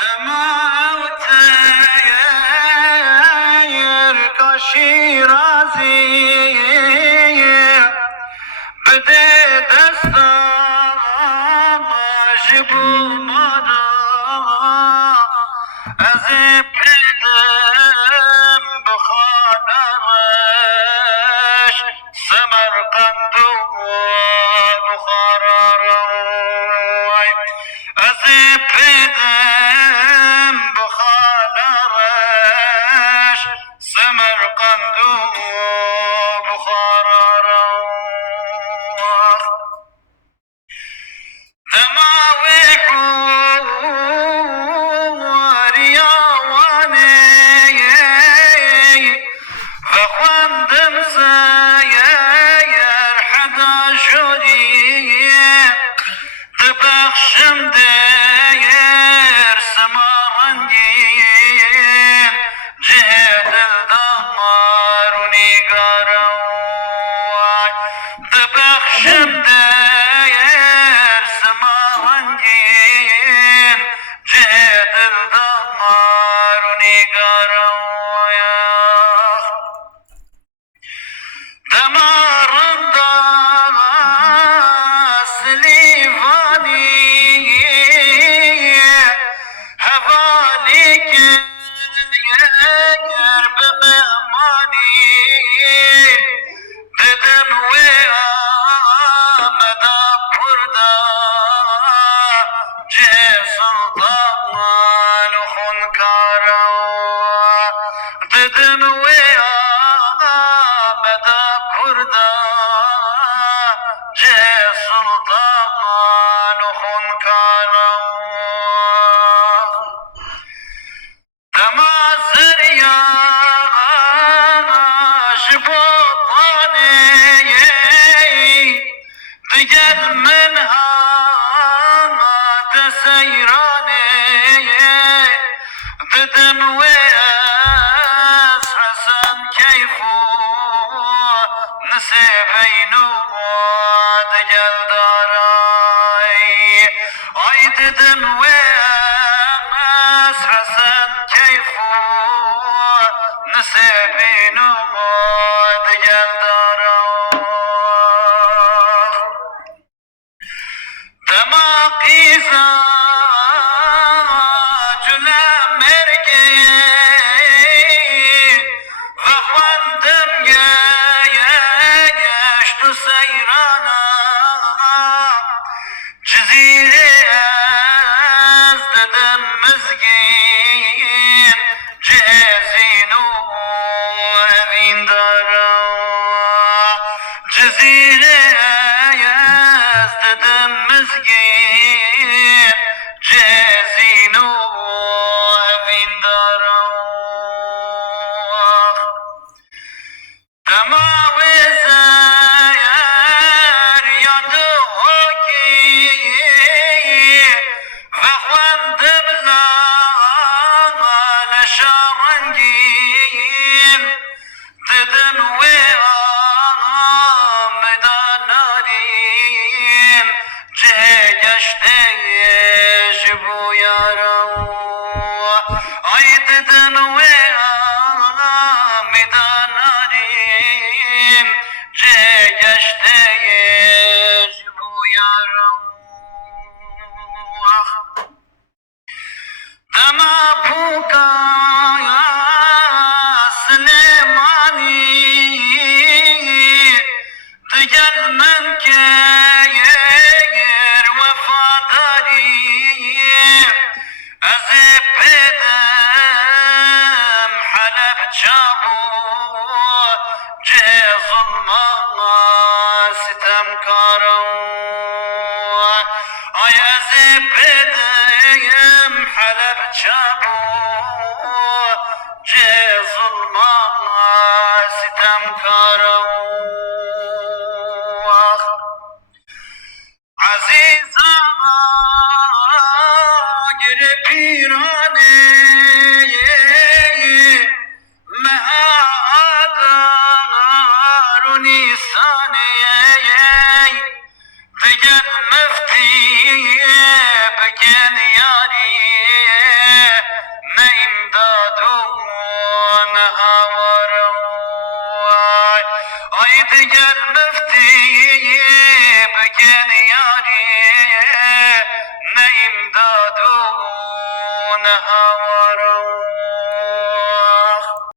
دمعت يرقى شيرازي بده دستم جبو مدا از پیدم بخانمش سمرقند و بخارا روی از پیدم بخانمش سمرقند و بخارا روی دماوي حوري واني فخوندم ساير حدا شوري دبخشم داير سمارنجين جهد الدمار ونقاروي دبخشم داير سمارنجين جهد الدمار ونقاروي دمارن داس ليفاني هفاليك يرب مهماني ددم ويا مدى بردا جه سلطان خنكارا ددم ويا مدى بردا جه سلطان خنكارا دما زريا شبطاني دجل منها تسيراني ددن وياس حسن كيفو نسيبينو دجل داراي اي ددن وياس حسن كيفو نسيبينو دجل داراي دماقيزا جلا مرقي فخوندم يشت سيرانا جزيري از ددم مزگين جهزينو امين دارا جزيري از ددم مزگين جهزينو امين دارا دماوي زاير يدو هوكي فخوندم زال شارنجين ددن ويام مدانارين جه گشته جبو یارو ای ددن ويام مدانارين جه گشته جبو یارو دما پوکا سليماني دجل من كير وفاداري از بدم حلب جابو جه ظلما ستم كارو اي از بدم حلب جابو جه ظلما ستم كارو عزيزا گیر پیرانه مهادار و نیسانه دگل مفتی بکن یاری دگر